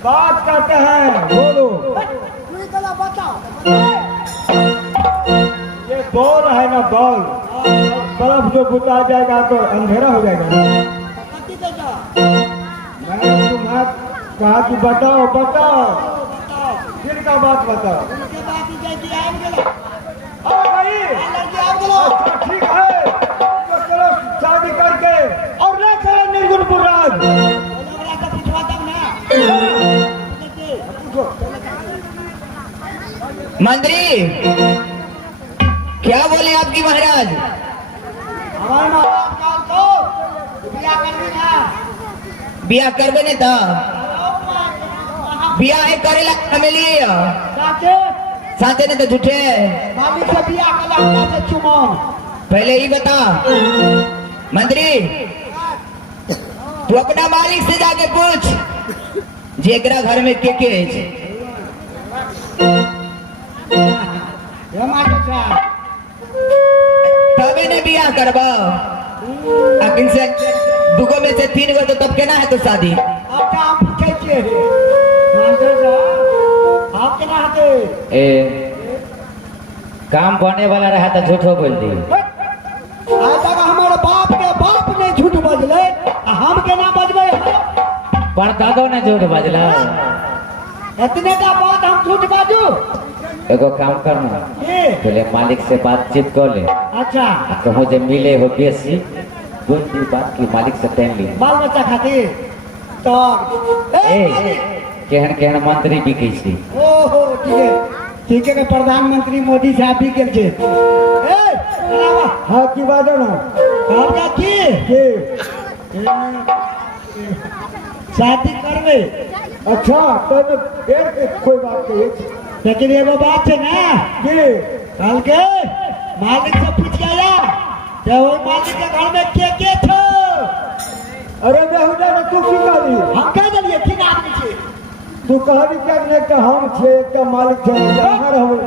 बात करते हैं, बोलो। ये बॉल है ना, बॉल बर्फ जो बुता जाएगा तो अंधेरा हो जाएगा। मैंने तुम्हें कहा कि बताओ बताओ, दिल का बात बताओ। ठीक है तो चलो शादी करके और ले चलो निर्गुणपुर राज। मंत्री क्या बोले आपकी महाराज? हमारे महाराज को बिया करबे नहीं था, बिया है करेला हमें लिए साथे ने तो झूठे पहले ही बता। मंत्री तू अपना मालिक से जाके पूछ जेकरा घर में के है। तबे ने बिया करबा, अकिन से दुगो में से 3 गो तो तब केना है तो शादी। ए काम करने वाला रहा तो झूठ बोल दी। हमारे बाप ने झूठ बजले, हम केना बजबे? पर दादो ने झूठ बजला। इतने का बात हम झूठ बाजू? एगो काम करना, पहले मालिक से बातचीत कर ले। अच्छा कहो जे मिले हो बेसी बुद्धि बात की मालिक से पहन ली। बाल बच्चा खातिर तो केहन केहन मंत्री बिकै छी। ओहो ठीक है प्रधानमंत्री मोदी साहब भी गेल छे। हाँ की बात है ना, आपका की शादी करबे। अच्छा तो फिर कोई बात नहीं, लेकिन एगो बात है ना कि कल के मालिक से पूछ गया तो वो मालिक के घर में के छो? अरे बेहुदा ने तू की कहली? हम कह दिए 3 आदमी छे। तू कहली क्या ने कि हम छे, एक मालिक छे, कहां रहबे?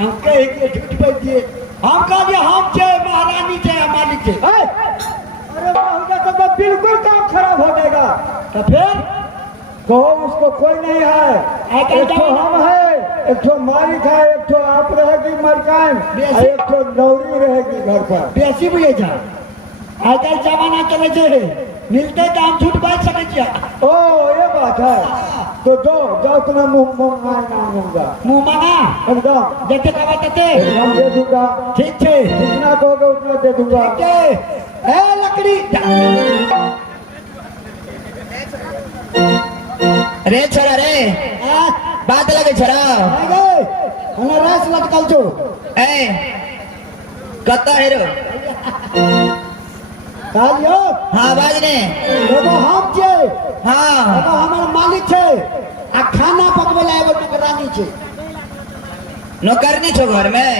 हम कहे के झूठ बोल दिए। हम कह दिए हम छे, महारानी छे, मालिक छे। अरे बेहुदा तो बिल्कुल काम खराब हो जाएगा। तो फिर कहो उसको कोई नहीं है, एक तो हम है, एक तो मालिक है, एक तो आप रहेगी मरकान, एक तो नौरी रहेगी घर पर। बेसी बुझे जा आजकल जमाना चले छे, मिलते तो हम झूठ बात सके छिया। ओ ये बात है तो जाओ तुम्हें मुंह मांगा मुंह मांगा एकदम जैसे कहा तते हम दे दूंगा। ठीक है जितना कहोगे उतना दे दूंगा। ठीक है ए लकड़ी रे छोरा रे बात लगे छोरा हमरा रास लटकल छो। ए कत्ता है रो कालियो? हाँ बाजने एगो हम छे, हाँ एगो हमार मालिक छे, आ खाना पकवेला एगो नौकरानी छे। नौकरनी छो घर में?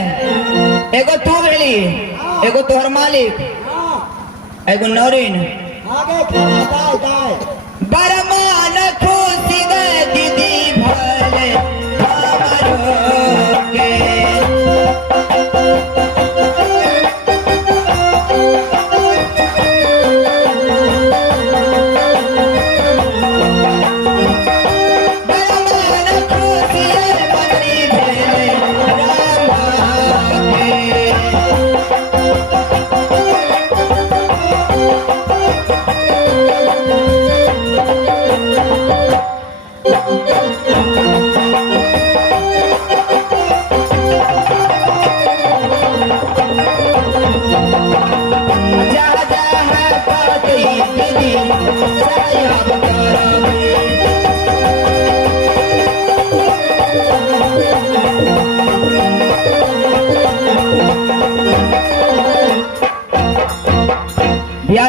एगो तू भेली, एगो तोहर मालिक, एगो नौरीन। आगे खाना दाय बरमान खुशी दे दीदी भले हमारो के।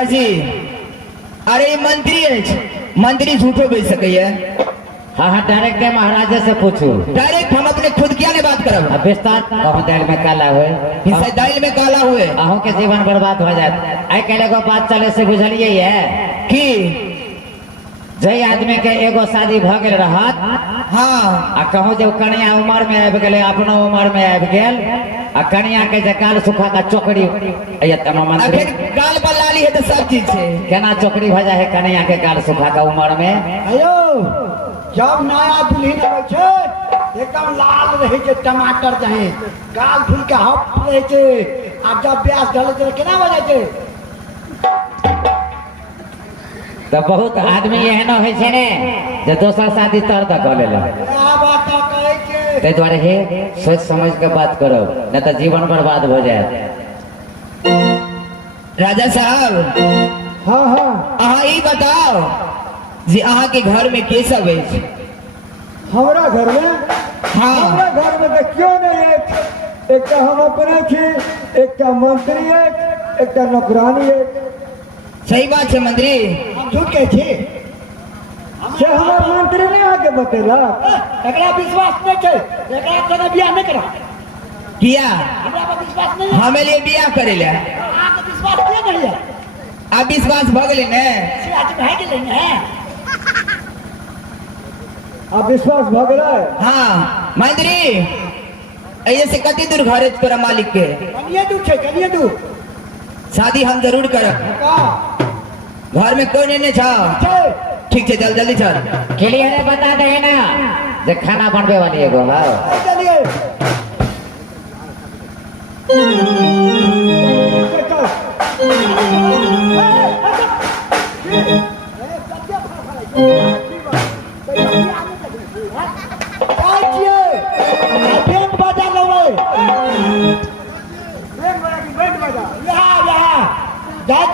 जी अरे मंत्री है मंत्री झूठो बेच सके? हाँ हाँ डायरेक्ट महाराजा से पूछू। डायरेक्ट हम अपने खुद क्या ने बात करब? अब विस्तार कहूँ दाल में काला हुए हिस्सा दाल में काला हुए अहूँ के जीवन बर्बाद हो जाए। आई कहले को बात चले से बुझलिए है कि जय आदमी के एगो शादी भ गेल रहत हाँ आ कहूँ जब कन्या उम्र में आबि गेले अपनो उम्र में आबि गेल आ कन्या के जे काल सुखा का चोकड़ी मंत्री फिर गाल पर लाली है तो सब चीज है केना चोकड़ी भ जाए है कन्या के काल सुखा का उम्र में? अयो जब नया दुल्हन आबै छै एकदम लाल रहे छै टमाटर जहे गाल फूल के हप रहे छै आ जब ब्यास ढले छै केना हो जाय छै? तो बहुत आदमी एहन होइ छै ने जे दोसर शादी तर तक कऽ लेलक। क्या बात कहै छै? ताहि दुआरे हे सोच समझ के बात करो नहीं तो जीवन बर्बाद हो जाए। राजा साहब हाँ हाँ अहाँ ई बताओ जे अहाँ के घर में के सब है? हमरा घर में हाँ हमरा घर में तो क्यों नहीं है? एक हम अपने छी, एक मंत्री है, एक नौकरानी है। सही बात है मंत्री। हम झूठ कहे छी से हमार मंत्री ने आके बतेला एकरा विश्वास नहीं छै एकरा कोनो बियाह नहीं करा किया हमरा पर विश्वास नहीं है। हमें लिए बियाह करे ले आके विश्वास किया नहीं है अब विश्वास भ गेले ने से आज भाई के लेने है अब विश्वास भ गेलै। हाँ मंत्री ऐसे से कति दूर घर है तोरा मालिक के? कनिए दूर छै कनिए दूर शादी हम जरूर करब। का घर में कोई नहीं छा? छै ठीक है चल जल्दी चल। क्लियर बता दे ना जे खाना बनबे वाली एगो हाँ चलिए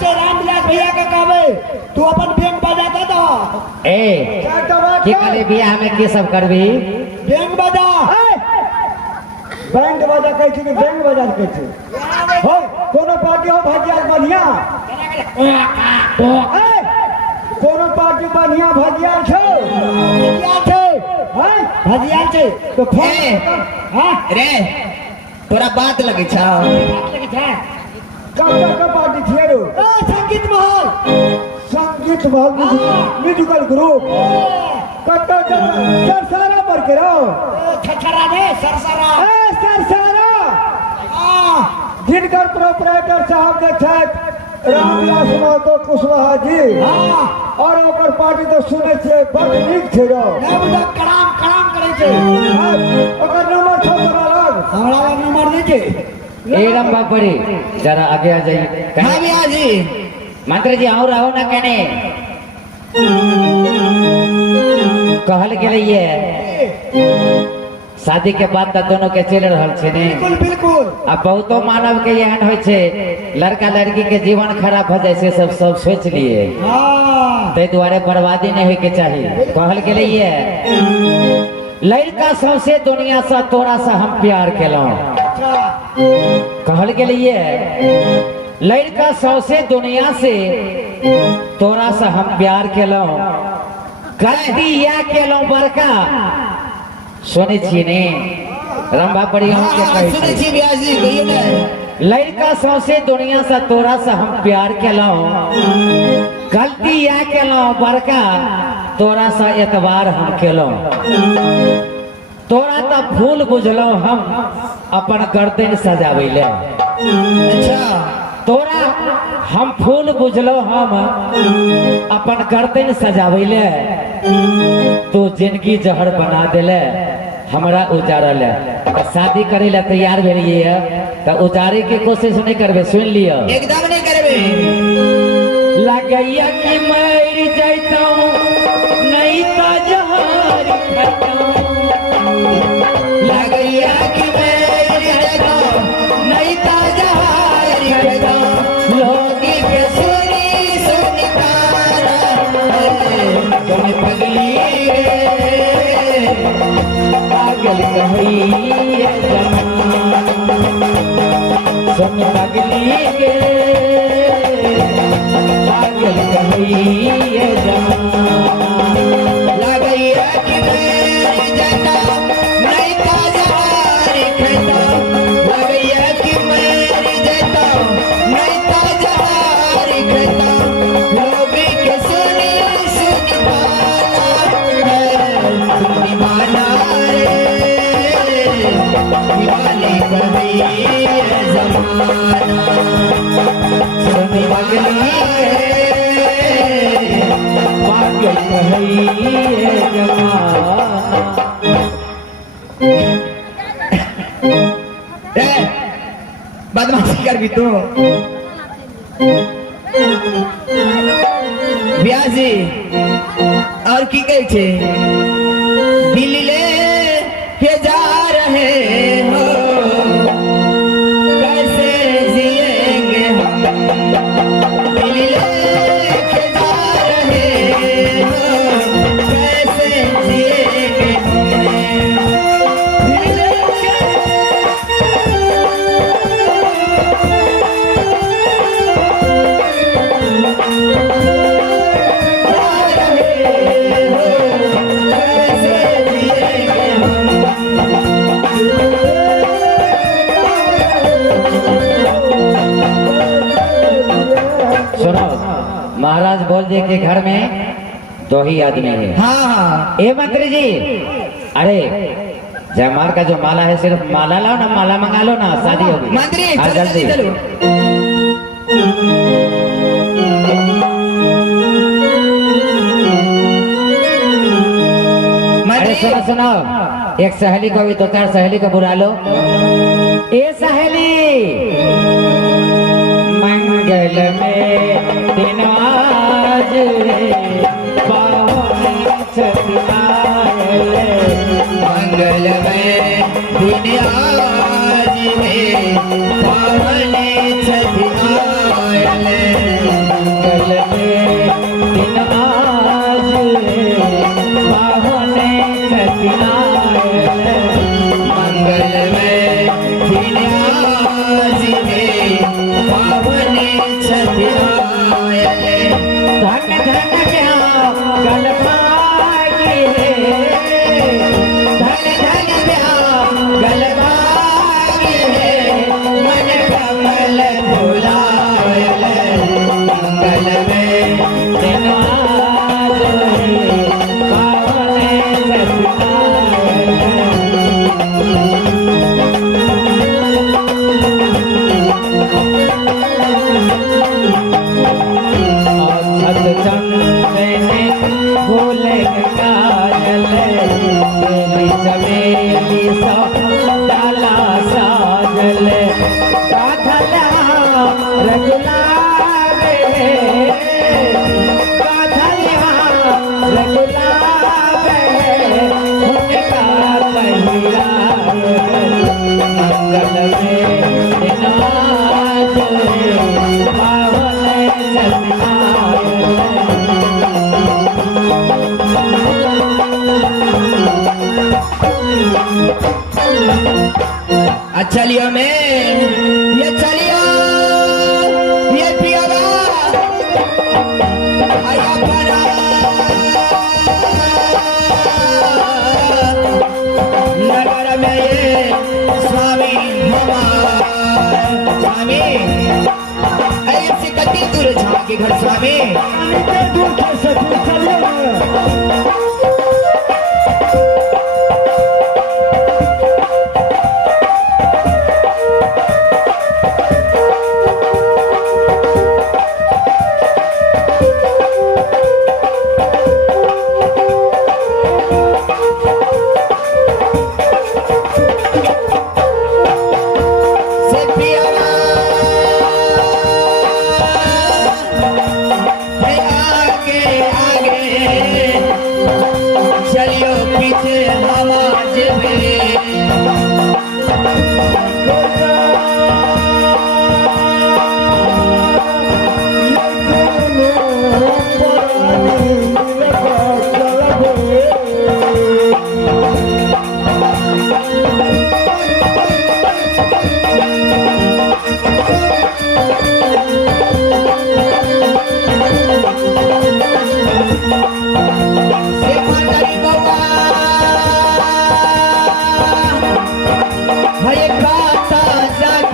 रामविलास भैया का कहबे तू अपन बैंक बजा दे दो। ए की करे बियाह में की सब करबी? बैंक बजा बैंक बजा कहै छी कि बैंक बजा कहै छी हो कोनो पार्टी हो भजिया बढ़िया कोनो पार्टी बढ़िया भजिया छौ भजिया छै हैं भजिया छै तो फोन हां रे तोरा बात लगे छा? लगे छै का पार्टी छियै रो? संगीत महल म्यूजिकल ग्रुप कत्ता सरसारा पर के रहो छछरा ने सरसारा सरसारा जिनकर प्रोपराइटर साहब जे छथि रामविलास महतो कुशवाहा जी और ओकर पार्टी तो सुनै छियै बड़ नीक छै रो कराम कराम करै छै ओकर नंबर छौ तोरा लग? हमरा लग नंबर नहीं छै। ए रंबा पड़ी जरा आगे आ जाइए। हाँ भैया जी मंत्री जी और रहो ना कहने कहल के लिए शादी के बाद तो दोनों के चल रहल छे ने बिल्कुल बिल्कुल अब बहुतो मानव के एहन होइ छे लड़का लड़की के जीवन खराब हो जाए से सब सोच लिए हाँ ते द्वारे बर्बादी नहीं होय के चाहिए। कहल के लिए लड़का सौसे दुनिया से तोरा से हम प्यार केलौं। कहल के लिए लड़का सौसे दुनिया से तोरा से हम प्यार केलौं गलती या केलौं बड़का सुने छी ने रंभा पड़ी हम के कहै सुनै छी भैया जी कहियो ने लड़का सौसे दुनिया से तोरा से हम प्यार केलौं गलती या केलौं बड़का तोरा से एतबार हम केलौं तोरा तो फूल बुझलौं हम अपन गर्दन सजाबै ले। अच्छा तोरा हम फूल बुझलौं हम अपन गर्दन सजाबै ले तू जिंदगी जहर बना देले हमरा उजारल है। शादी करे ला तैयार भेलिए है तो उजारे की कोशिश नहीं करबे सुन लियो एकदम नहीं करबे। लगैया कि मर जैतौं नहीं तो जहर खैतौं लगैया कि मर जैतौं नहीं तो जहर खैतौं लोग के सुनी सुनी तुम पगली पागल कहिए सुन पगली के पागल कहिए लगैया कि मेरी जटा नहीं ताजहारी खाता लगैया कि मेरी जटा नहीं ताजहारी खाता लोभी के सुनी सुनी बाला रे दीवाने कभी जमाना सुनी बगली पागल कहिए जमाना। बदमाशी कर भी तू ब्याजी और की कहे छे दिल्ली ले के जा रहे हो कैसे जिएंगे हम दिल्ली ले के जा रहे हो कैसे जिएंगे हम दिल्ली लेके सुनो, महाराज बोल दिए कि घर में 2 ही आदमी है। हाँ ए मंत्री जी, अरे जयमाल का जो माला है सिर्फ माला लाओ ना, माला मंगा लो ना, शादी होगी। मंत्री हाँ, चलो जल्दी चलो अरे सुनो सुनो, एक सहेली को भी 2-4 सहेली को बुला लो। ए सहेली, मंगल में दिन आज पावन छठियारे। मंगल में दिन आज है पावन छठियारे मंगल में दिन आज पावन छठियारे। मंगल में दिन आज है पावन छठियारे धन धन क्या गल भागी है, धन धन ब्याह गल भागी है मन कमल भुलायल मंगल में दिन आज पावन छठियारे। चंदने भूले काजल बेली चमेली सब डाला साजल काथला रगुलावे काथला रगुलावे उनका पहिरावे मंगल में दिन आज पावन छठियारे। अच्छा लियो मैं ये चलियो ये पियावा आया परा नगर में ये स्वामी हमारा स्वामी ऐसे कति दूर झाके घर स्वामी दूर कैसे दूर चलिए ना। से पियावा है आगे आगे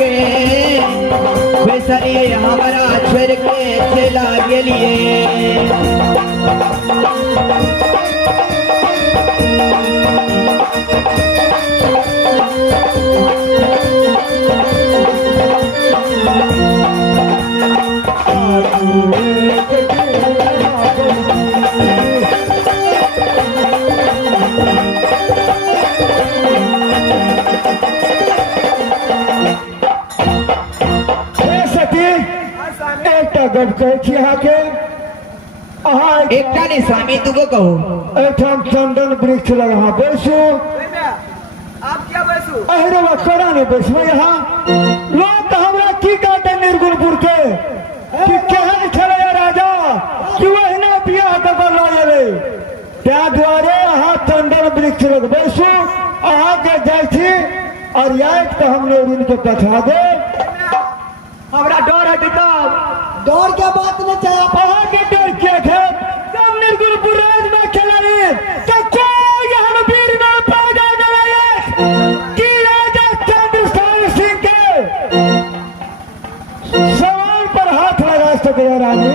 के बेसरी हमारा छोड़ के चला गेलिए। गप कहै छी अहाँ के अहाँ एकटा नहीं स्वामी तुको कहू एठाम चंदन वृक्ष लग अहाँ बैसू। आप क्या बैसू? अहरे बा करा नहीं बैसबे यहाँ लोग हमरा की कहते निर्गुणपुर के कि केहन छले राजा कि वहिना बियाह क के ल एले त्या द्वारे अहाँ चंदन वृक्ष लग बैसू। अहाँ के जाइ छी और याद तो हमने उनके पठा दे। हमरा डर है किताब। डर क्या बात नहीं चाहिए अहाँ के डर क्या है सब निर्गुणपुर राज में खेला रहे तो कोई हम वीर न पैदा नहीं कि राजा चंद्रसेन सिंह के सवाल पर हाथ लगा सके रानी।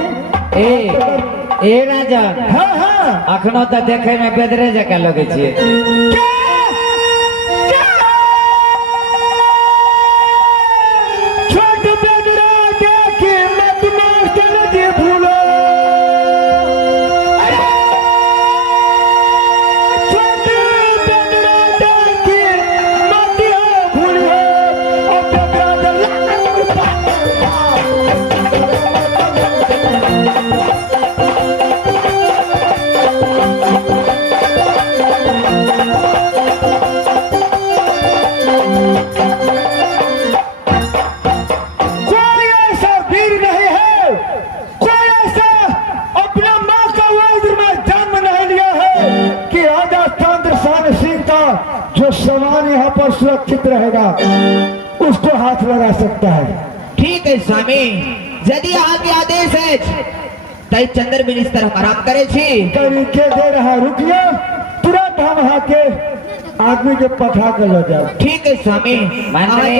ए राजा हाँ हाँ अखनो तो देखे में बेदरे जका लगे छिए। क्या छोट बेदरा देखे मत मास्टर जी भूलो। अरे छोट बेदरा देखे मत भूलो और बेदरा कोई ऐसा वीर नहीं है, कोई ऐसा अपना माँ का वज्र में जन्म नहीं लिया है कि राजा चंद्रसेन सिंह का जो सामान यहाँ पर सुरक्षित रहेगा उसको हाथ लगा सकता है। ठीक है स्वामी यदि अहाँ के आदेश है तई चंद्र मिनिस्टर हम आराम करे छी। तरीके दे रहा रुकिए तुरंत हम यहाँ के आदमी के पठा कर ले जाओ। ठीक है स्वामी मंत्री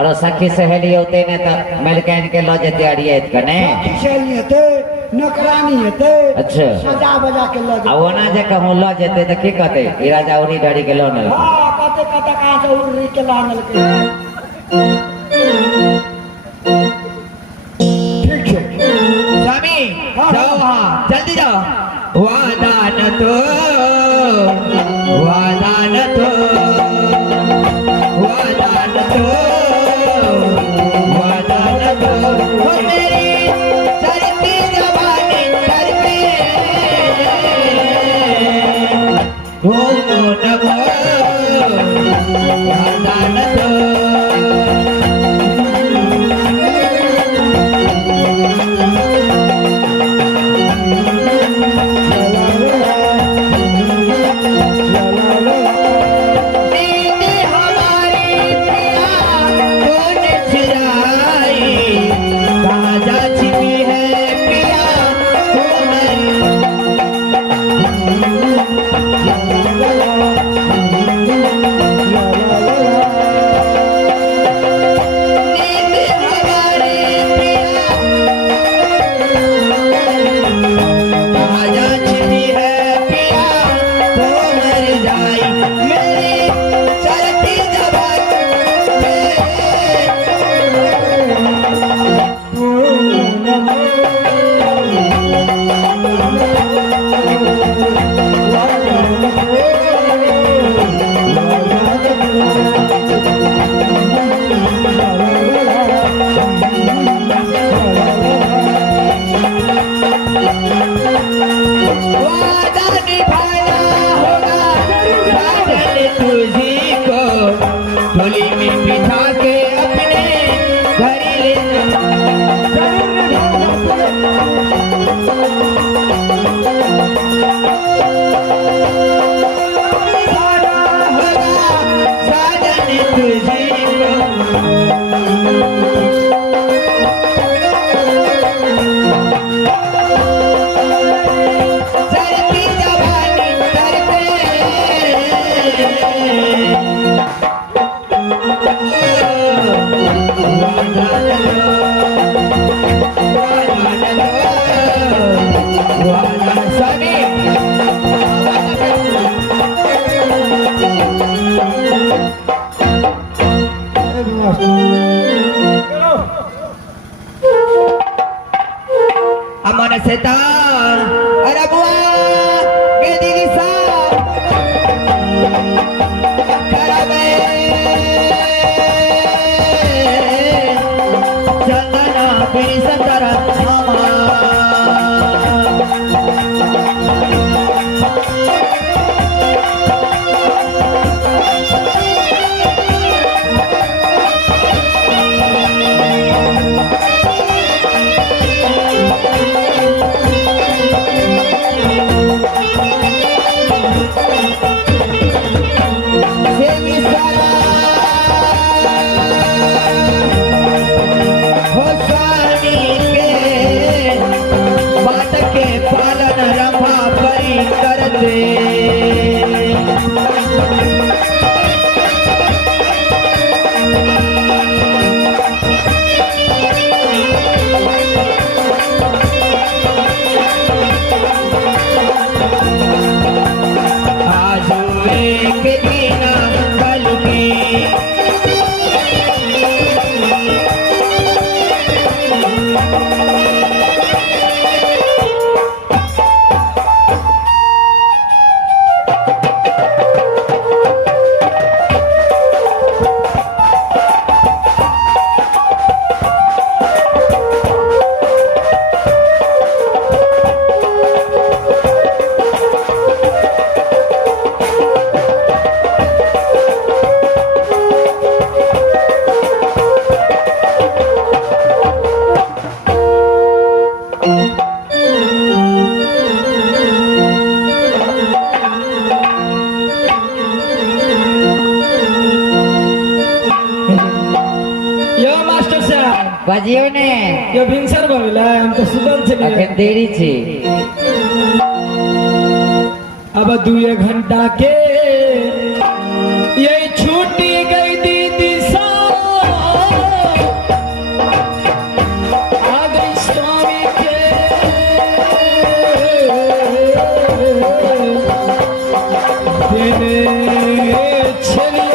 और सखी सहेली होते ने तो मिलकन के लो जते अड़िए कने। किशोरी हेते नौकरानी हेते अच्छा सजा बजा के ले अब ओना जे कहूं लो जते तो की कहते ई राजा उरी ढड़ी के लो न। हाँ कते कते कहाँ से उड़ के लानल के ठीक है स्वामी जाओ वहाँ जल्दी जाओ। वादा न तो वादा न तो वादा न तो वादा न तो हो मेरी चलती जवानी सर पे हो न वो वादा न तो। setan. Ada buah ke diri sah. Karabe. Jangan pilih santara mama. बाजियो ने ये भिनसर भइला हम तो सुतल छलिए अखन देरी छी अब 2 घंटा के ये छूटी गई दीदी सा आ गई स्वामी के देने छलिए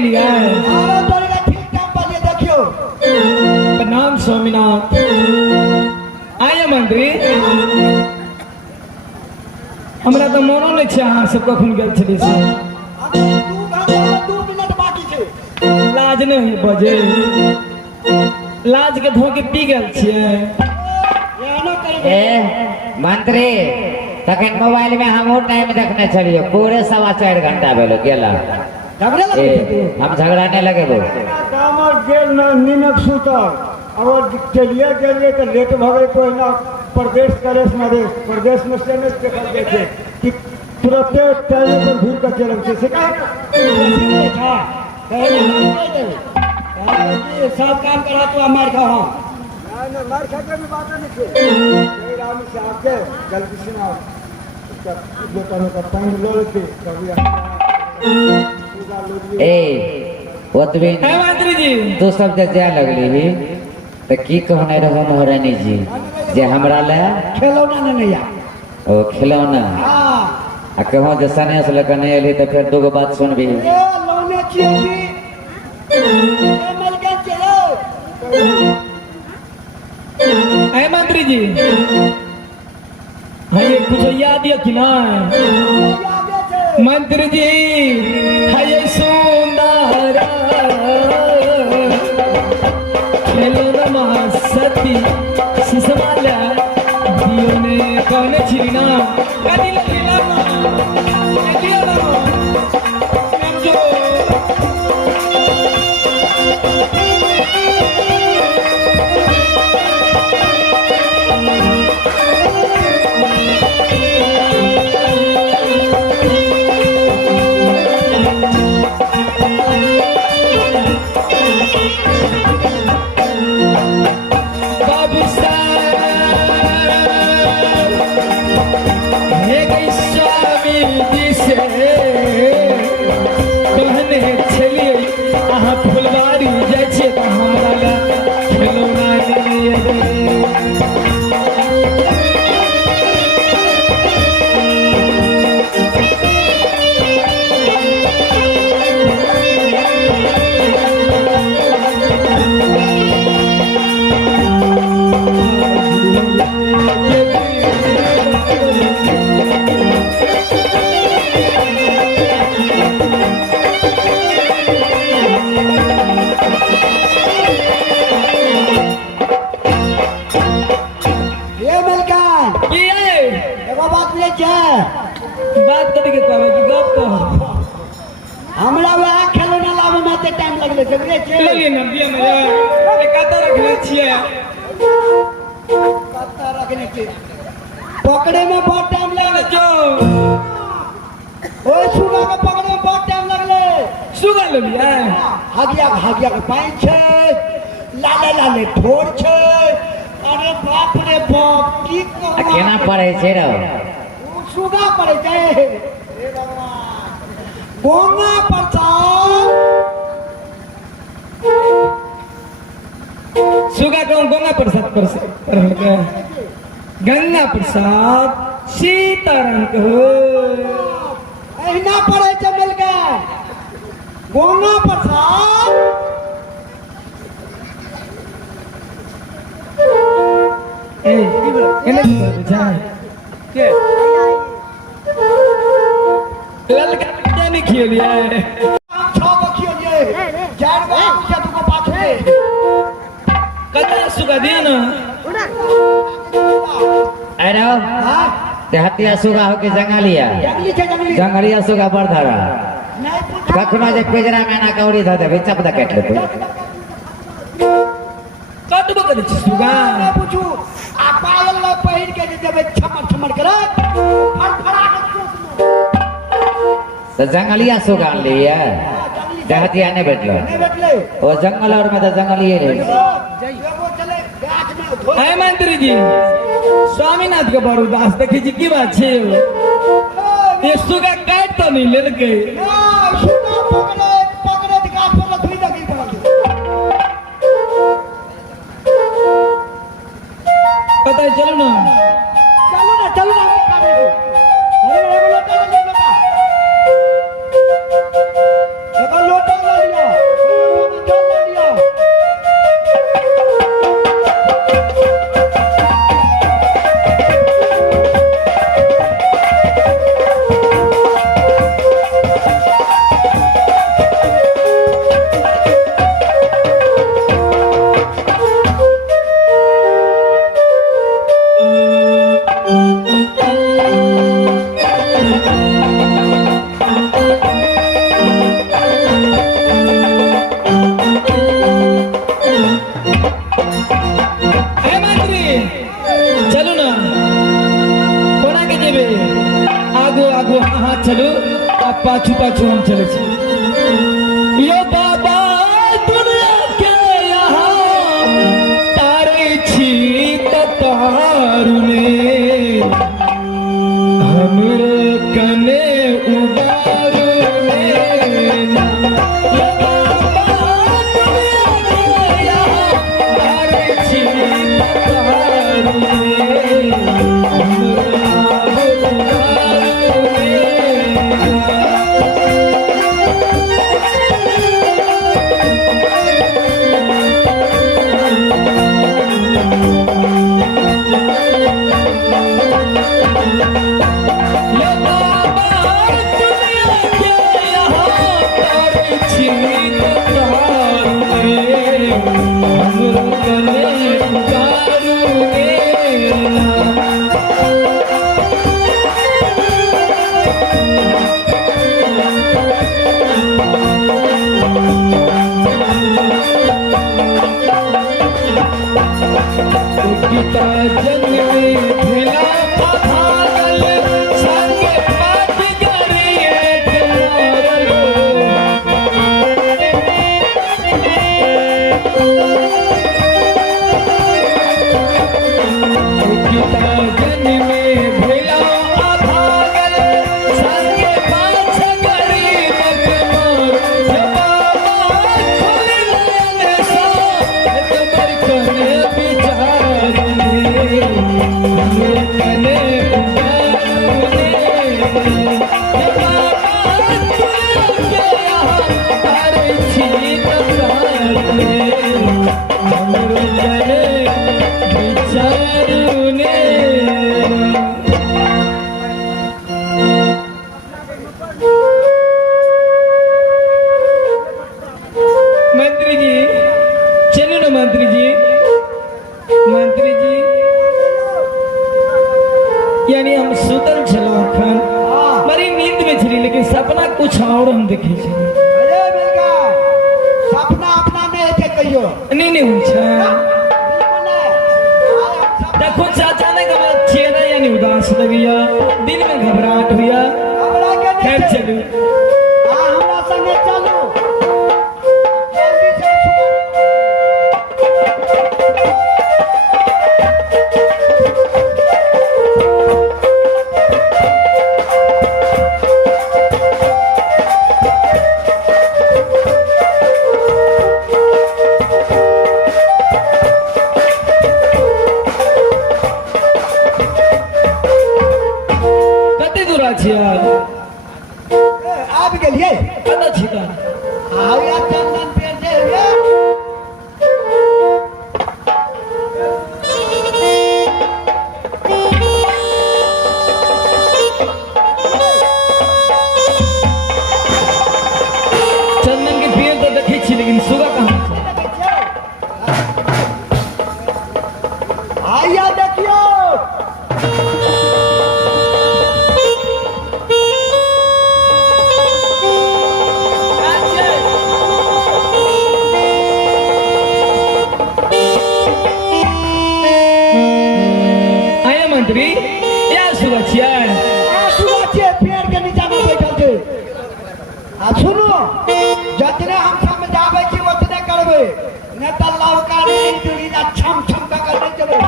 लिया है। अरे तोरे का ठीक काम पर ये देखियो। प्रणाम स्वामीनाथ। आया मंत्री हमरा तो मनो नहीं छे अहाँ सब कखन गेल छली से। अबे 2 मिनट बाकी छे। लाज नहीं बजे, लाज के धोके पी गेल छियै। एना करे ए मंत्री तखन मोबाइल में हम टाइम देखने चलियो पूरे 4.25 घंटा भेलो गेला। झगड़ा लगे ए हम झगड़ा नहीं लगेबो। कामर गेल न निनक सुतर और चलिए गेलिए तो लेट भगे तो ना प्रदेश करे प्रदेश में से नहीं देखल गए थे कि तुरंते टाइम पर भूल कर चल से का था सब काम करा तो मार खा हम ना मार खा के भी बात नहीं थी राम से आके जल्दी से ना जो का टाइम लो लेते कभी ए ओतबे है मंत्री जी। तू सब जे जाय लगली ही तो की कहने रहो महारानी जी जे हमरा ले खिलौना नहीं आ ओ खिलौना हां आ कहूँ जे सने से लेकर नहीं अली तो फिर दूगो बात सुनबी। ए लोने चियोगी ए मलका चलो है मंत्री जी। हाँ ये कुछ याद है कि ना मंत्री जी। है ये सुंदर खेलनमा सती सिसमाला दियो ने कौन छिना कदी लगेला दियो ना जो फुलवारी जाइ छियै तऽ हमरा लए खिलौना बात करके कहबे कि गप कह हमरा वह खिलौना लावे में ते टाइम लगले जबरे छे ले ना दिया मजा अरे कता रखले छियै पत्ता रखने के पकड़े में बहुत टाइम लगे जो ओ सुगा के पकड़े में बहुत टाइम लगले सुगा ले लिया हागिया के पाई छे लाले ठोर छे अरे बाप रे बाप की को केना पड़े छै रो सुगा पड़े जाए हे भगवान गोंगा प्रसाद सुगा कौन गंगा प्रसाद गंगा प्रसाद सीताराम को एहना पड़े छे मिल के गोंगा प्रसाद ए केने बुझा के ललका नहीं खियो लिया है छो बखियो ये चार गो पूछे तुको पाछे कतना सुगा दिया ना अरे हां देहतिया सुगा हो के जंगलिया जंगली छे जंगली जंगलिया सुगा बड़ धरा नहीं पूछा कखनो जे पिजरा में ना कौड़ी ध देबे चप द काट लेते कतबो करे छी सुगा मैं पूछू आ पायल में पहिर के देबे छमर करे फड़फड़ा के तो जंगलिया सुगा लिया देहतिया ने बैठलो नहीं बैठले ओ जंगल और में तो जंगलिए रहे एगो चले गाछ में है मंत्री जी स्वामीनाथ के बड़ उदास देखी जी की बात छे ये सुगा काट तो नहीं ले के सुगा पकड़े गाछ पर धुई लगी पड़ल पता है चलो ना चलो ना काटे अरे एगो लोटा ले बेटा एगो लोटा ले लिया हाँ चलो आप पाछू पाछू हम चले छी यो बाबा दुनिया के यहाँ तारे छी तो तारुने हमरो कने उबारुने यो बाबा दुनिया के यहाँ तारे छी तो तारुने गीता जन्मे भेला भागल संग पाट गरिए मारलो गीता जन्मे भेला भागल संग पाट गरिए मार बाबा खुल नयन सा तबर कने विचार मंत्री जी चलो ना मंत्री जी यानी हम सुतल छलो अखन बड़ी नींद में छली लेकिन सपना कुछ और हम देखे छे अरे मिलका सपना अपना नहीं है कहियो नहीं हुई छे बिल्कुल नहीं देखो चाचा ने कहा चेहरा यानी उदास लगिया दिल में घबराहट हुआ हमरा के नहीं खैर छे। चलू हाँ हमरा संगे चलू जल्दी से कते दूर छी यार आबि गेलिए कत छी त आया चंदन पे जे हुए चंदन के पेड़ तो देखे छी लेकिन सुगा कहाँ छै आया देखियो आया मंत्री या सुगा छिया सुनो छे पेड़ के नीचा में बैठल छे आ सुनो जतने हम समझाबै छी ओतने करबै ने त लौकारी दूरी ना छम छम का कर दे चलो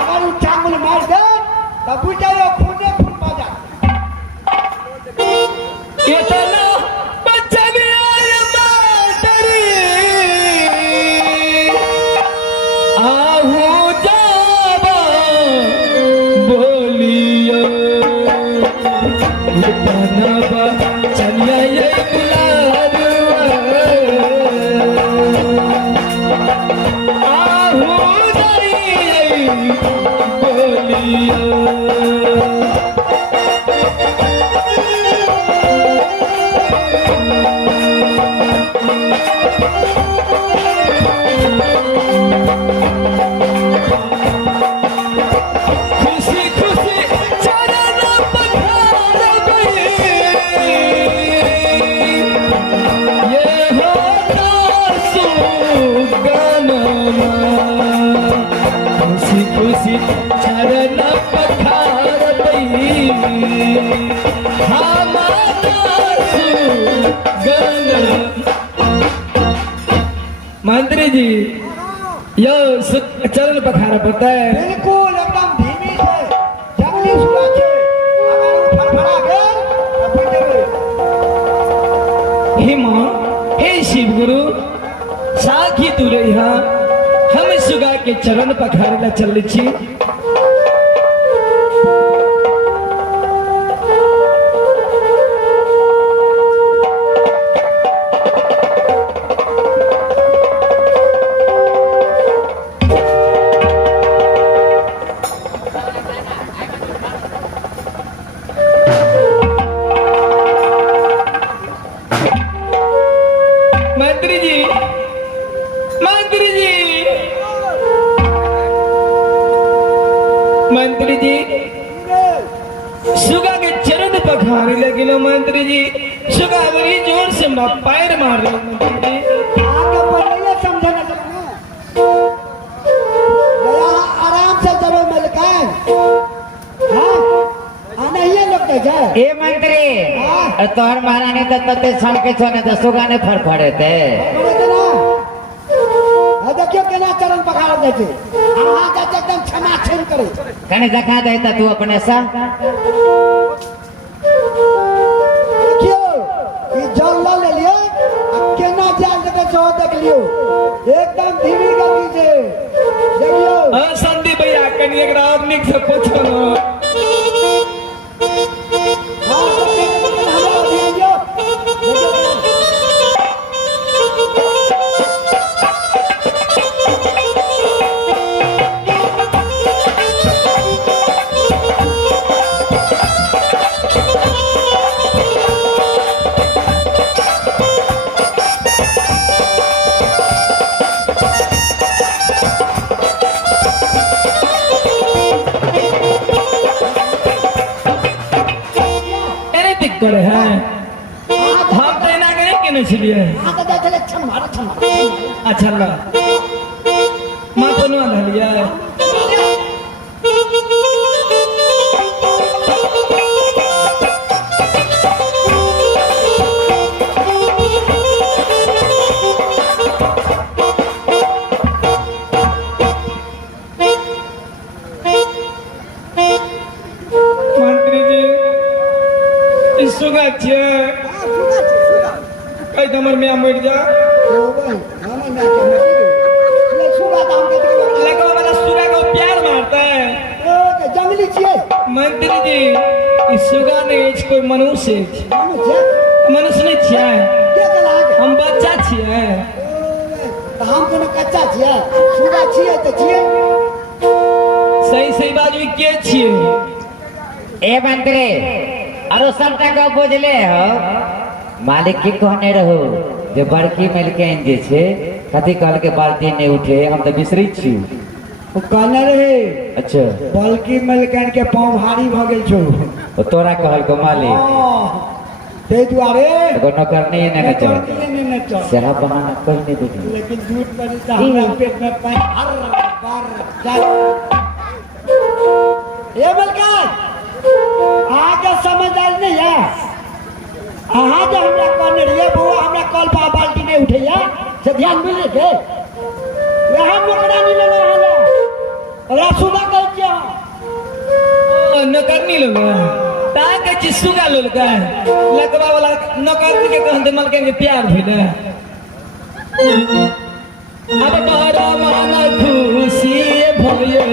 अगर उ चांगुल मार दे त बुझायो खूने खून पा जा इतना बचन आय मातरी आहू जाबा बोलियो इतना बचन ये गुलारवा आहू जाई बोलियो खुशी खुशी चरण पखार गई ये होता सुगनमा खुशी खुशी चरण पखार मंत्री जी यो चरण पखारा पड़ता है बिल्कुल एकदम धीमी से जंगली सुगा छे अगर फड़फड़ा गेल तो फिर देबै हे माँ हे शिव गुरु साखी तू रही हम सुगा के चरण पखारे ला चल छी मंत्री जी मंत्री जी मंत्री जी सुगा के चरण पखारे लगे लो मंत्री जी सुगा बड़ी जोर से पैर मार रहे मंत्री जी आगे पहले समझे न सकना यहाँ आराम से जब मलकान हाँ आना ही लोग तो जाए ए मंत्री तोहर महारानी तो तते शाम के छोने तो सुगाने फड़फड़े थे देखियो केना चरण पखाड़ दे छै अहाँ जाते एकदम क्षमा छीन करे कने दिखा दे त तू अपने सा देखियो ई जल ल ले लियो आ केना जाल देते छो देख लियो एकदम धीमी गति से देखियो हाँ संदीप भैया कनी एक रात निक से पूछो ना हाँ हमरा देखियो करे हैं हम तो इना के नहीं केने छलिए हां तो देख ले छन मारो अच्छा ला मां कोनो धलिया सुगा छे कई हमर मियां मर जा लगवा वाला सुगा को प्यार मारता है जंगली छिए मंत्री जी इस सुगा ने कोई मनुष्य मनुष्य नहीं छिए हम बच्चा छिए हम कोनो कच्चा छिए सुगा छिए तो छिए सही सही बात के छिए ए मंत्री अरे सबटा को बुझले हो मालिक की कहने रहो जे बड़की मिलके जे छे कथी कहल के बाल्टी नहीं उठे हम तो बिसरी छी ओ कहने रहे अच्छा बल्कि मिलकन के पांव भारी भ गेल छौ ओ तोरा कहल को मालिक ते दुआरे एगो नौकरनी ने न चल न चल सेहा बहाना कर नहीं दे लेकिन दूध पड़ी त हमरा पेट में पानी हर बार चल ए मलकन आगे समझदार नहीं है अहाँ जो हमरा कहने रहिए बउआ हमरा कल पर बाल्टी नहीं उठैया से ध्यान मिले के यहाँ नौकरानी लेना है अरे सुबह कह क्या नौकरनी लोग ताके चिसुगा लोग का लगवा वाला नौकरनी के कहते मलकन के प्यार भेले अब बड़ा माना खुशी भइले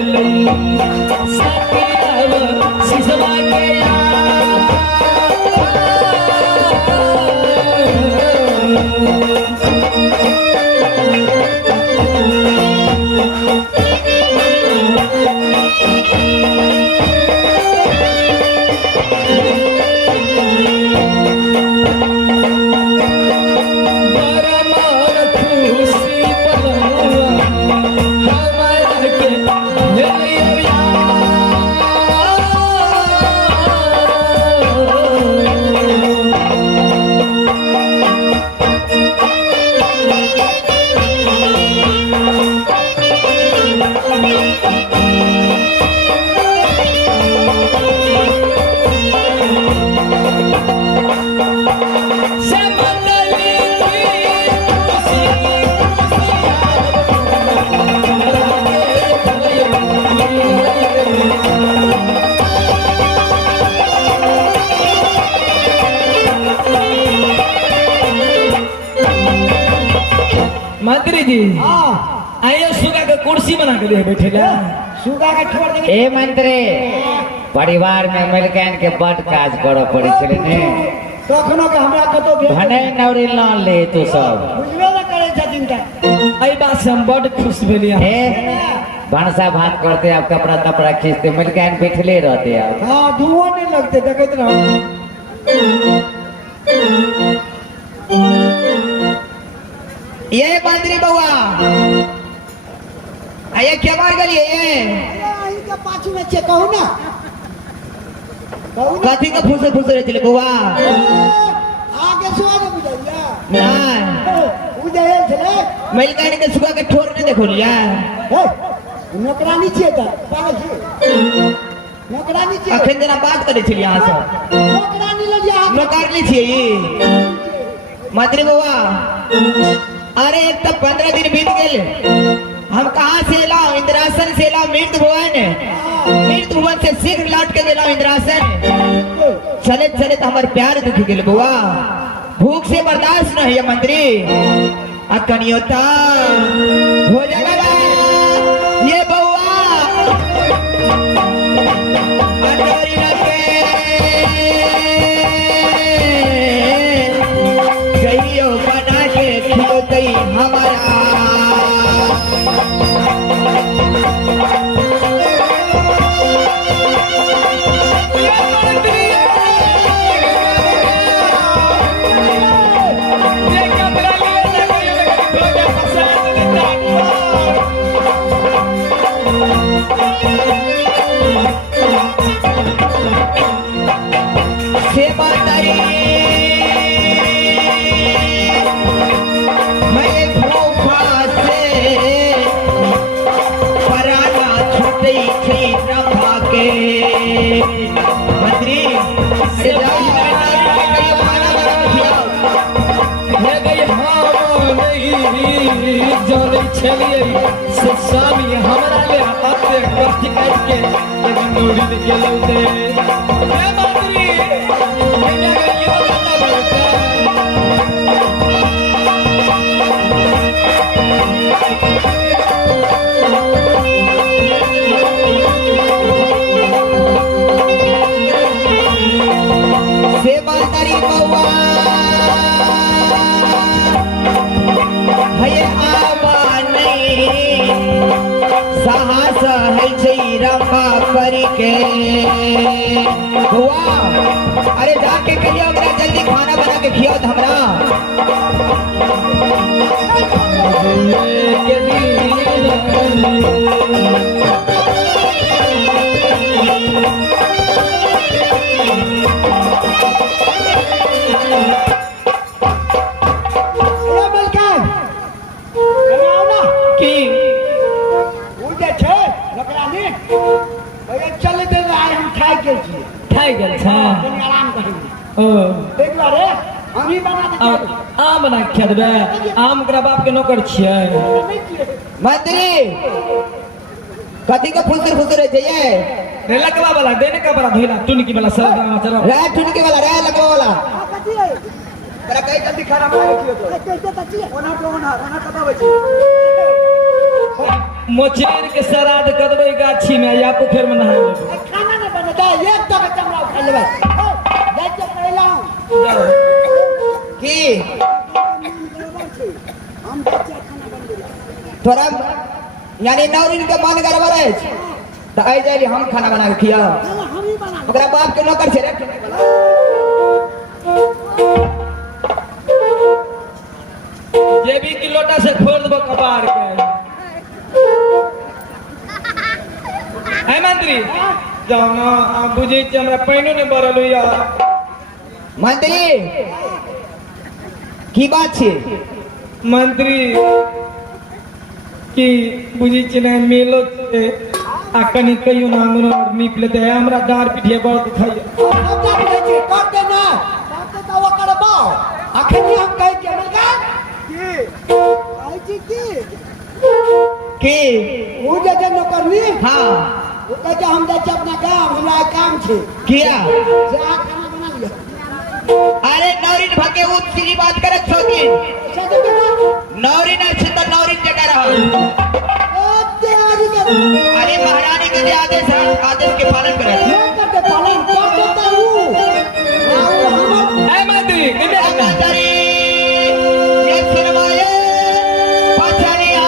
सकियाव सिसवा के मंत्री जी हाँ आइए सुगा के कुर्सी बना के दे बैठे ला सुगा के छोड़ देंगे ए मंत्री परिवार में मिलकर के बड़ काज करो पड़ी छले ने कखनो के हमरा कतो भेज भने नौरी न ले तू सब बुझबे न करे छथिन त आई बात से हम बड़ खुश भेलिए ए भानसा भात करते आप कपड़ा तपड़ा खींचते मिलकर बैठले रहते आप हाँ धुआं नहीं लगते देखत रहो ये मंत्री बउआ आये क्या मार गलिए ये इनके पाछू में छे कहू ना कथी का फुसर फुसर चले बउआ आगे से आगे बुझाइया ना बुझाइल छले मिलकर के सुगा के ठोर ने देखो लिया नौकरानी छे त पागल छे नौकरानी छे अखन जना बात करे छली यहां से नौकरानी ले जा नौकर ली छे ये मंत्री बउआ अरे एक तो 15 दिन बीत गए हम कहाँ से लाओ इंद्रासन से लाओ मृत भुवन से शीघ्र लौट के गेलो इंद्रासन चले चले तो हमारे प्यार दुखी गेल बुआ भूख से बर्दाश्त न है मंत्री अकनियोता हो जाएगा ये बउआ अंडोरी रखे गईयो बना के खिलो गई हमारा से स्वामी हमारा ले आते कष्ट करके नौरी में गेलौते ए मंत्री सेवा तारी बउआ भय आवा साहस है छै रमा करी के बुआ अरे जाके कहियो हमरा जल्दी खाना बना के खियाओ त हमरा खाई गेल छ आराम करेंगे ओ देख लो रे हम ही बना देंगे आम बना के खिया देबे आम के बाप के नौकर छियै मंत्री कथी का फुसर फुसर है ये रे लकवा वाला देने का बड़ा धोइला टुनकी वाला सब चलो रे ठुनके वाला रे लगवा वाला तेरा कई जल्दी खाना बना के खियो तो कैसे बच्ची ओना तो ओना कबावे छी मोचेर के श्राद्ध कर देबै गाछी में या पोखर में नहा लेबै खाना नहीं बनता एक तो चमड़ा खा लेबै जाय के पहला की हम बच्चे खाना बन गेला थोड़ा यानी नौरिन के मन गड़बड़ है तो आई जाइए हम खाना बना के खिया हम ही बना ओकरा बाप के नौकर छे रे जे भी की लोटा से खोल देबो कबार के है मंत्री जाओ ना आप बुझे छी हमरा पाइनो ने बरल या मंत्री की बात छे मंत्री की बुझी छी ना मेलो छे आ कनी कहियो ना अंगना और नीप लेते है हमरा डार पिठिए बड़ दुखाइए कर देना करते तो वो करबो अखनी हम कह के मिलगा की आई जी की वो जे नौकरनी हाँ वो कहते हम जाए छी अपना गांव हमरा काम छे किया जा खाना बना लिया अरे नौरी नौरिन भके उतली बात करत छोकी नौरिन अच्छे तो नौरिन जगह रहा अरे महारानी के आदेश है आदेश के पालन करत ए मंत्री किने मंत्री ये सिरवाए पछनिया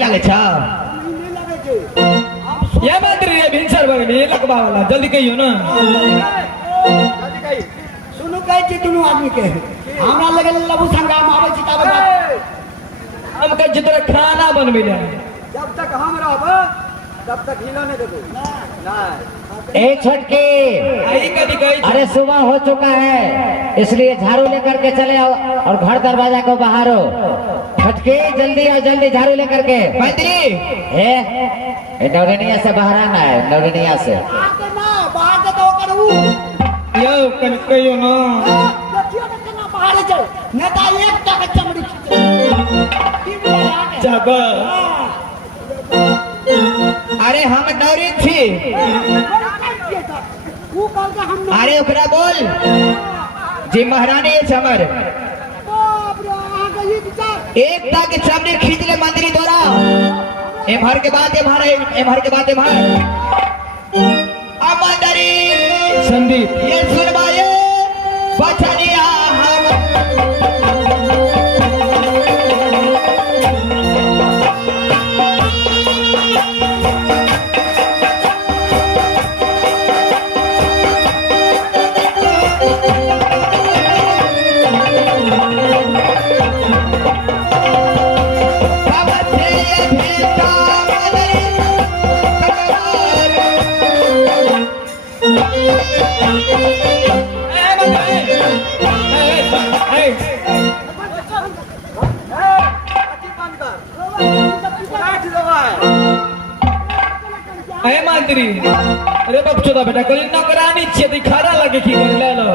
लगे छा ये मंत्री ये भिनसर बगली लकबा वाला जल्दी कहियो ना सुनो कहै छी दुनू आदमी के हमरा लगे लबू संग्राम आबै छी तब हम कह जितना खाना बनबे ले जब तक हम रहब तब तक हिलो नहीं देबो नहीं ए छटके आई कदी कही अरे सुबह हो चुका है इसलिए झाड़ू लेकर के चले आओ और घर दरवाजा को बाहर हो छटके जल्दी आओ जल्दी झाड़ू लेकर के मंत्री ए नौरनिया से बाहर आना है नौरनिया से आके ना बाहर के तो करू यो कन कहियो ना देखियो ना केना बाहर जाओ नेता एक टका चमड़ी खींचे जब अरे हम नौरिन छी अरे ओकरा बोल जी महारानी है हमर एक तक चमड़ी खींच ले मंत्री द्वारा एमहर के बाद एमहर के बाद एमहर अब मंत्री संदीप ये सुनवाए बचनिया ए मंत्री अरे बाप चोदा बेटा कल नौकरानी छे त खरा लगे की कर ले लो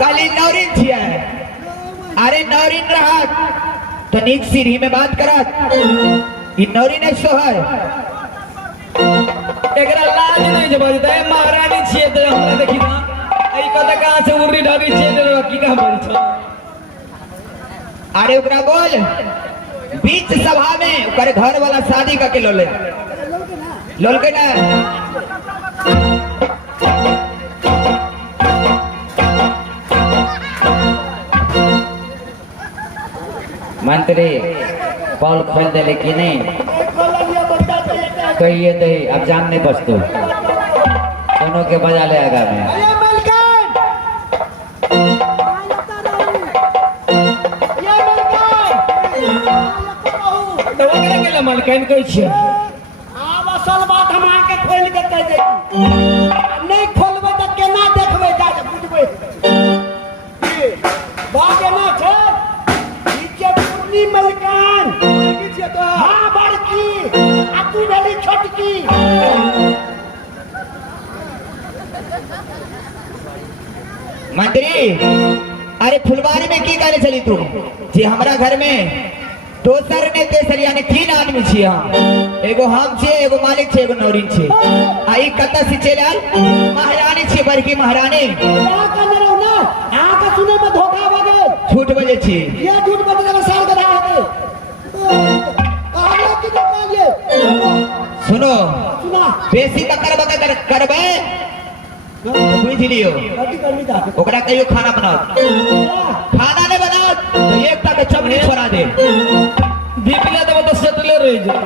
काली नौरिन छिया अरे नौरिन रहत तो नीक सीढ़ी में बात करत ई नौरिन है सोहर एकरा लाज नहीं जब जाता है महारानी छे त हमरा देखी ना आई कदा कहां से उर्री ढारी छे त की का बोल छ अरे ओकरा बोल बीच सभा में ओकर घर वाला शादी करके लोले के ना मंत्री पॉल खोल दे लेकिन नहीं कहिए दे अब जान नहीं बचतो दोनों के बजा ले आगा में मलकन कह छे आब असल बात हम आके खोल के कह दे नहीं खोलबे त केना देखबे जा बुझबे बात एना छै नीचे पूर्णी मलकान की छै तो हां बड़की आ तू भेली छोटकी मंत्री अरे फुलवारी में की करे चली तू जी हमारा घर में दोसर ने तेसर यानी 3 आदमी छी हम एगो हम छी एगो मालिक छी एगो नौरिन छी आई कत्ता से चलल महारानी छी बड़की महारानी का करे ना आ के सुने में धोखा भ गेल झूठ बजे छी ये झूठ बोलने का साल गधा है हम लोग की देखना ये सुनो सुना बेसी बकर करबे बुझ लियो गलती करनी चाहते ओकरा कहियो खाना बनाओ खाना नहीं बनाओ तो एक तक चमड़ी छोड़ा दे दीपिला तो सतले रह जा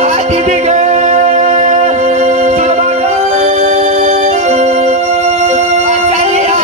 आ दीदी गे चलिया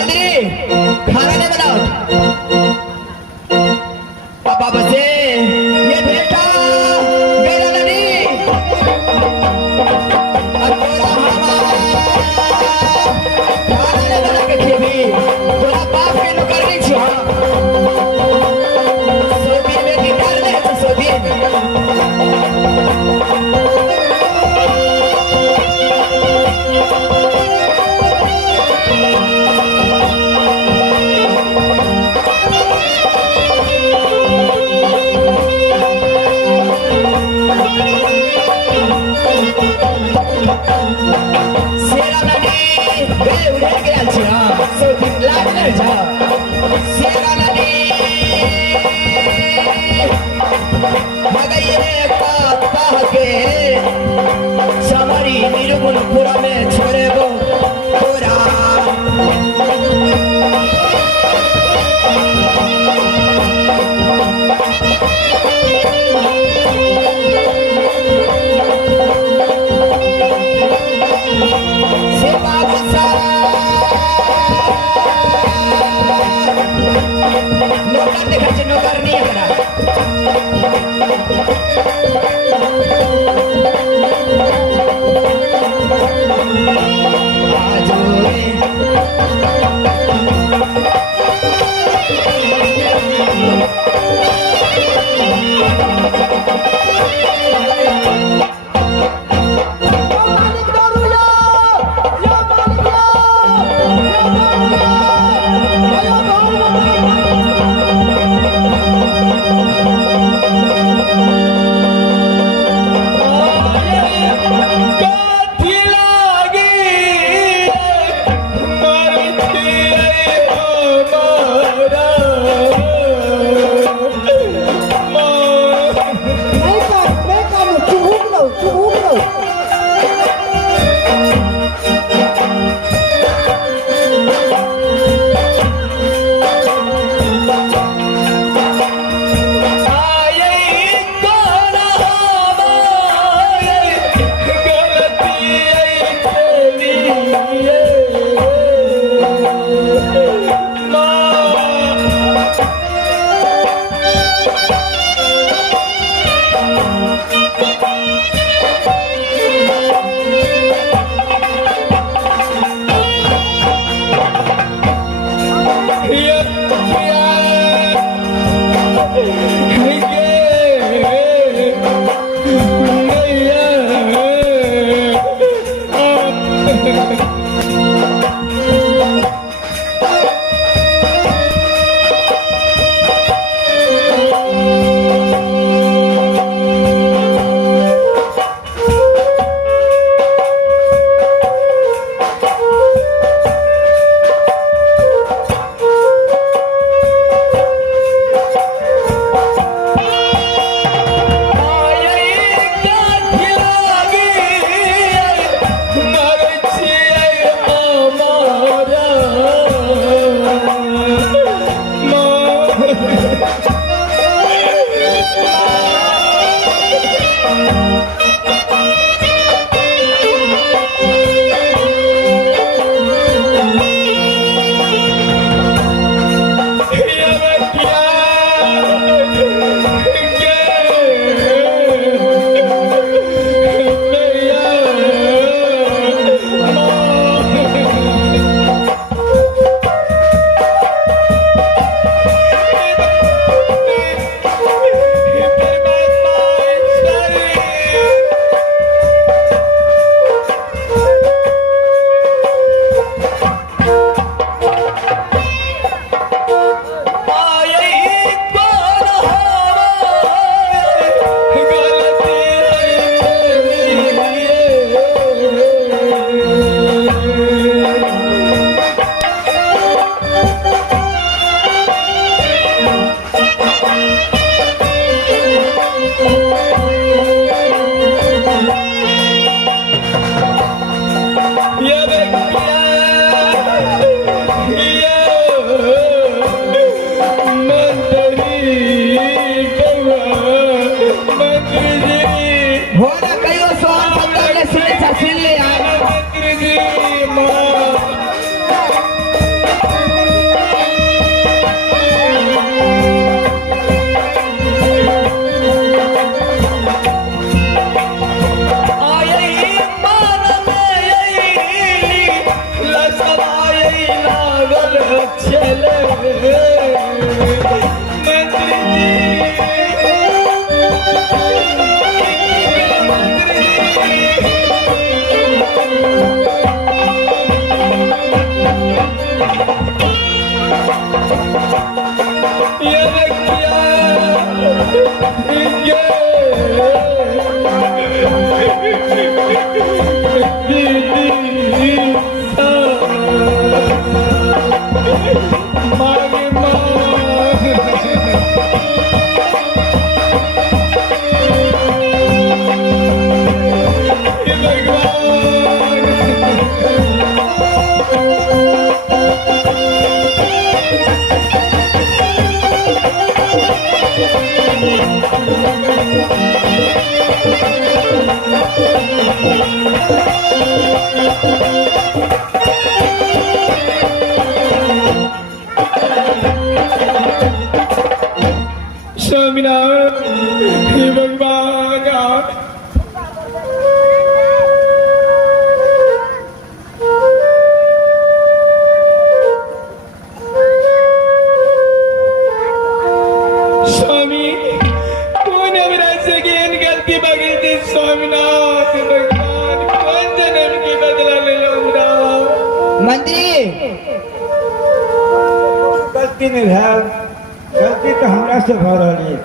खाना नहीं बनाओ पापा बसे ये बेटा मेरा नदी तोरा खाना नहीं बना के खेबी तोरा बाप के नौकरी छो सोदी में गिटार नहीं है सोदी पूरा में छोड़े वो पूरा नौकर देखा नौकर नहीं है काठी लागी स्वामीनारायण हे भगवान स्वामी कौन हमरा से गेन गलती बगल थी स्वामीनाथ भगवान कौन जन्म की बदला ले लो मंत्री गलती नहीं है, गलती तो हमरा से भ रही है।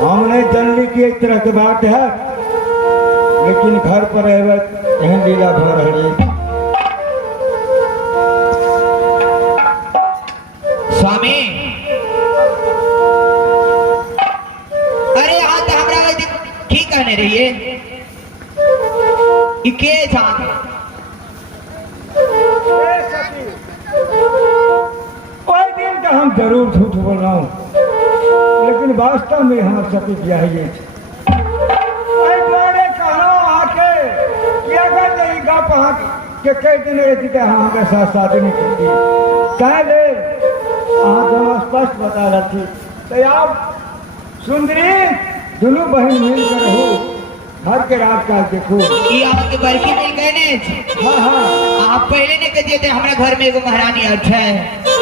हम नहीं जानली कि एक तरह के बात है, लेकिन घर पर एहन लीला भ रही है। स्वामी अरे यहाँ तो हमरा के की कहने रहिए कि के जान कोई दिन का हम जरूर झूठ बोल रहा हूँ, लेकिन वास्तव में हमारे सती ब्याह ये कहना आके कि अगर नहीं गा पहा के कई दिन रहती तो हमारे साथ शादी नहीं करती। कह ले हम स्पष्ट बता रही थी तो आप सुंदरी दोनों बहन मिल कर रहो, घर के रात काल देखो। ये आपके बड़की मिल गए ने। हाँ हाँ आप पहले ने कह दिए थे हमारे घर में एगो महारानी अच्छा है।